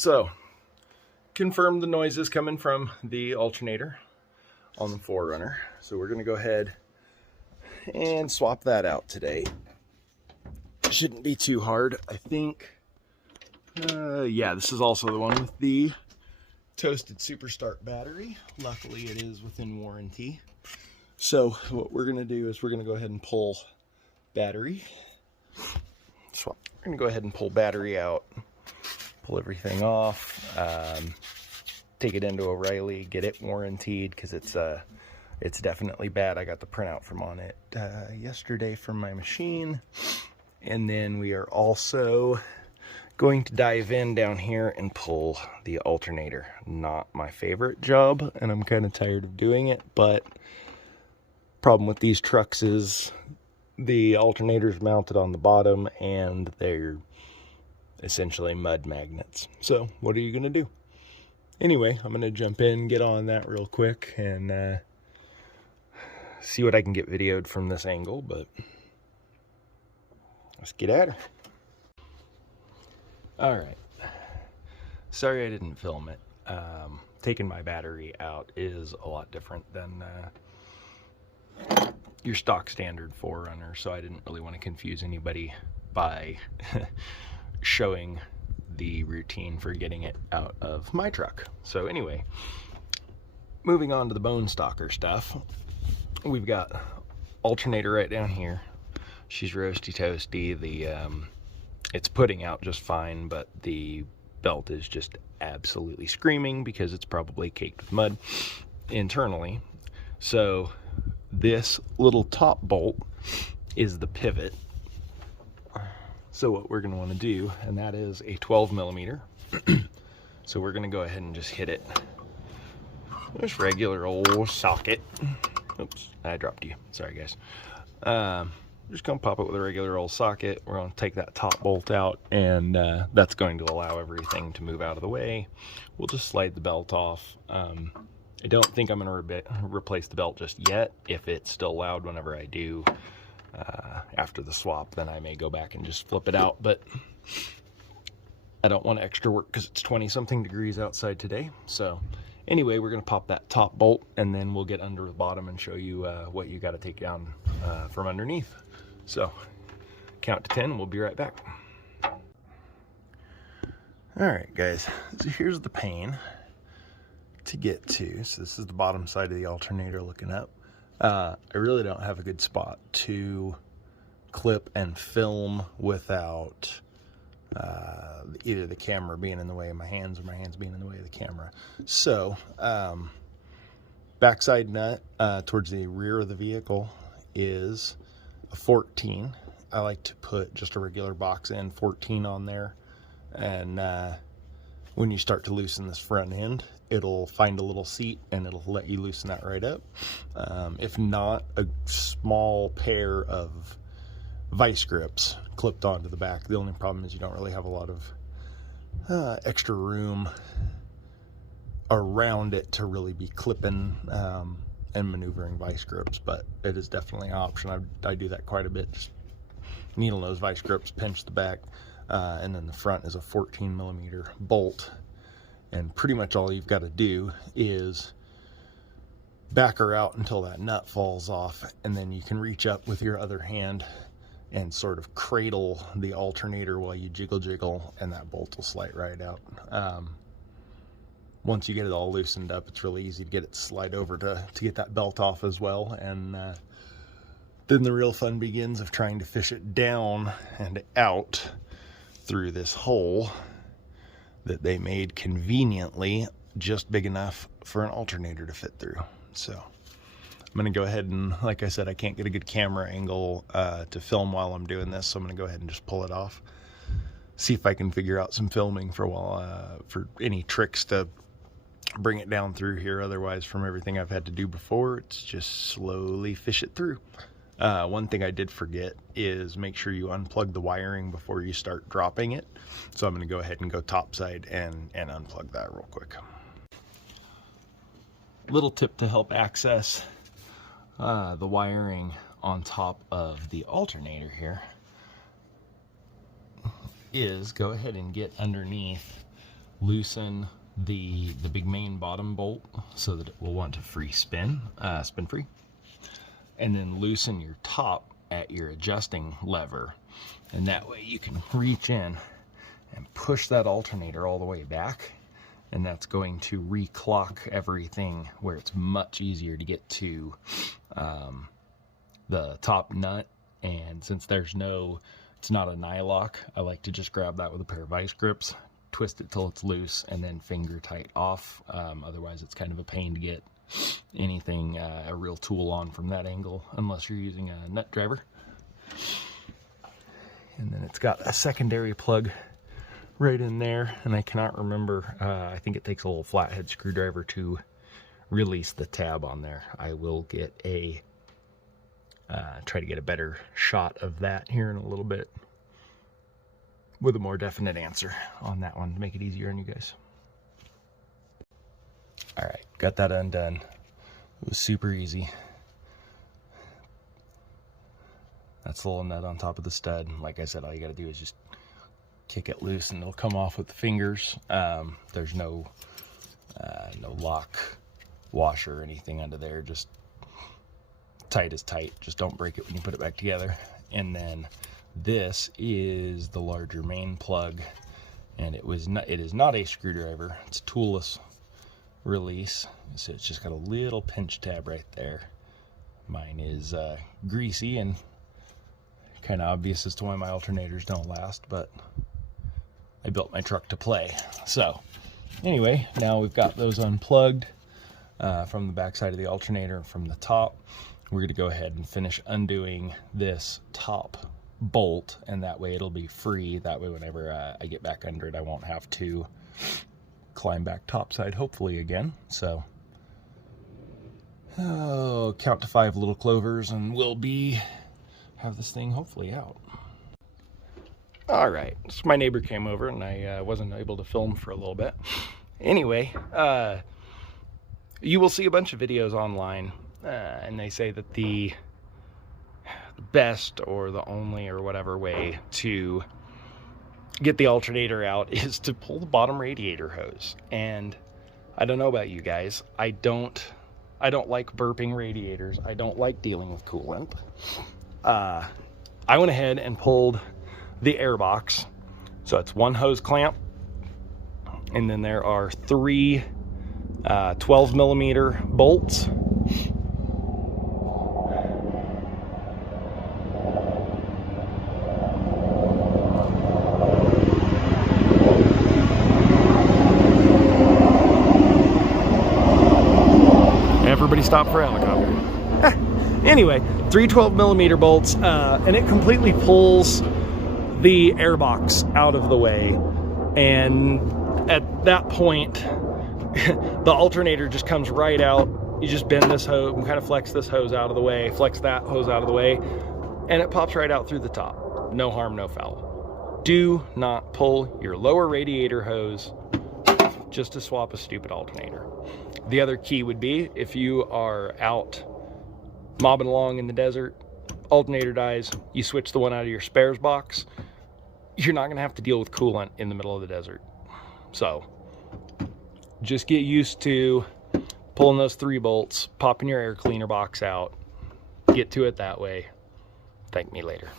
So, confirmed the noise is coming from the alternator on the 4Runner. So we're gonna go ahead and swap that out today. Shouldn't be too hard, I think. Yeah, this is also the one with the toasted Super Start battery. Luckily it is within warranty. So what we're gonna do is we're gonna go ahead and pull battery. Swap. We're gonna go ahead and pull battery out, pull everything off, take it into O'Reilly, get it warranted because it's definitely bad. I got the printout from on it yesterday from my machine. And then we are also going to dive in down here and pull the alternator. Not my favorite job, and I'm kind of tired of doing it, but problem with these trucks is the alternator's mounted on the bottom and they're essentially mud magnets. So what are you gonna do? Anyway, I'm gonna jump in, get on that real quick, and see what I can get videoed from this angle, but let's get at her. All right. Sorry I didn't film it. Taking my battery out is a lot different than your stock standard 4Runner, so I didn't really want to confuse anybody by showing the routine for getting it out of my truck. So anyway, moving on to the bone stalker stuff. We've got alternator right down here. She's roasty toasty. It's putting out just fine, but the belt is just absolutely screaming because it's probably caked with mud internally. So this little top bolt is the pivot. So what we're going to want to do, and that is a 12 millimeter. So we're going to go ahead and just hit it. Just regular old socket. Oops, I dropped you. Sorry, guys. Just gonna pop it with a regular old socket. We're gonna take that top bolt out, and that's going to allow everything to move out of the way. We'll just slide the belt off. I don't think I'm gonna replace the belt just yet. If it's still loud whenever I do after the swap, then I may go back and just flip it out, but I don't want extra work because it's 20-something degrees outside today. So anyway, we're gonna pop that top bolt, and then we'll get under the bottom and show you what you got to take down from underneath. So count to 10, and we'll be right back. All right, guys, so here's the pane to get to. So this is the bottom side of the alternator looking up. I really don't have a good spot to clip and film without either the camera being in the way of my hands or my hands being in the way of the camera. So backside nut towards the rear of the vehicle is a 14. I like to put just a regular box end 14 on there, and when you start to loosen this front end, it'll find a little seat and it'll let you loosen that right up. If not, a small pair of vice grips clipped onto the back. The only problem is you don't really have a lot of extra room around it to really be clipping and maneuvering vice grips, but it is definitely an option. I do that quite a bit. Just needle nose vice grips, pinch the back, and then the front is a 14 millimeter bolt, and pretty much all you've got to do is back her out until that nut falls off, and then you can reach up with your other hand and sort of cradle the alternator while you jiggle, and that bolt will slide right out. Once you get it all loosened up, it's really easy to get it to slide over to get that belt off as well. And then the real fun begins of trying to fish it down and out through this hole that they made conveniently just big enough for an alternator to fit through. So I'm going to go ahead and, like I said, I can't get a good camera angle to film while I'm doing this, so I'm going to go ahead and just pull it off. See if I can figure out some filming for any tricks to bring it down through here. Otherwise, from everything I've had to do before, it's just slowly fish it through. One thing I did forget is make sure you unplug the wiring before you start dropping it. So I'm going to go ahead and go topside and unplug that real quick. Little tip to help access the wiring on top of the alternator here is go ahead and get underneath loosen the big main bottom bolt so that it will want to free spin free, and then loosen your top at your adjusting lever, and that way you can reach in and push that alternator all the way back, and that's going to reclock everything where it's much easier to get to the top nut. And since it's not a nylock, I like to just grab that with a pair of vice grips, twist it till it's loose, and then finger tight off. Otherwise it's kind of a pain to get anything, a real tool on from that angle, unless you're using a nut driver. And then it's got a secondary plug right in there, and I cannot remember, I think it takes a little flathead screwdriver to release the tab on there. I will get try to get a better shot of that here in a little bit with a more definite answer on that one to make it easier on you guys. All right, got that undone. It was super easy. That's the little nut on top of the stud. Like I said, all you got to do is just kick it loose and it'll come off with the fingers. There's no lock washer or anything under there. Just tight is tight. Just don't break it when you put it back together. And then this is the larger main plug, and it is not a screwdriver. It's a toolless release, so it's just got a little pinch tab right there. Mine is greasy and kind of obvious as to why my alternators don't last, but I built my truck to play. So anyway, now we've got those unplugged from the back side of the alternator and from the top. We're going to go ahead and finish undoing this top bolt, and that way it'll be free. That way whenever I get back under it, I won't have to climb back topside, hopefully again. So count to 5 little clovers and we'll have this thing hopefully out. All right, so my neighbor came over and I wasn't able to film for a little bit. Anyway, you will see a bunch of videos online, and they say that the best or the only or whatever way to get the alternator out is to pull the bottom radiator hose. And I don't know about you guys, I don't like burping radiators. I don't like dealing with coolant. I went ahead and pulled the air box. So it's one hose clamp, and then there are 3 12 millimeter bolts. Everybody stop for helicopter. Anyway, 3 12 millimeter bolts, and it completely pulls the air box out of the way. And at that point, the alternator just comes right out. You just bend this hose, kind of flex this hose out of the way, flex that hose out of the way, and it pops right out through the top. No harm, no foul. Do not pull your lower radiator hose just to swap a stupid alternator. The other key would be, if you are out mobbing along in the desert, alternator dies, you switch the one out of your spares box, you're not gonna have to deal with coolant in the middle of the desert. So just get used to pulling those 3 bolts, popping your air cleaner box out, get to it that way. Thank me later.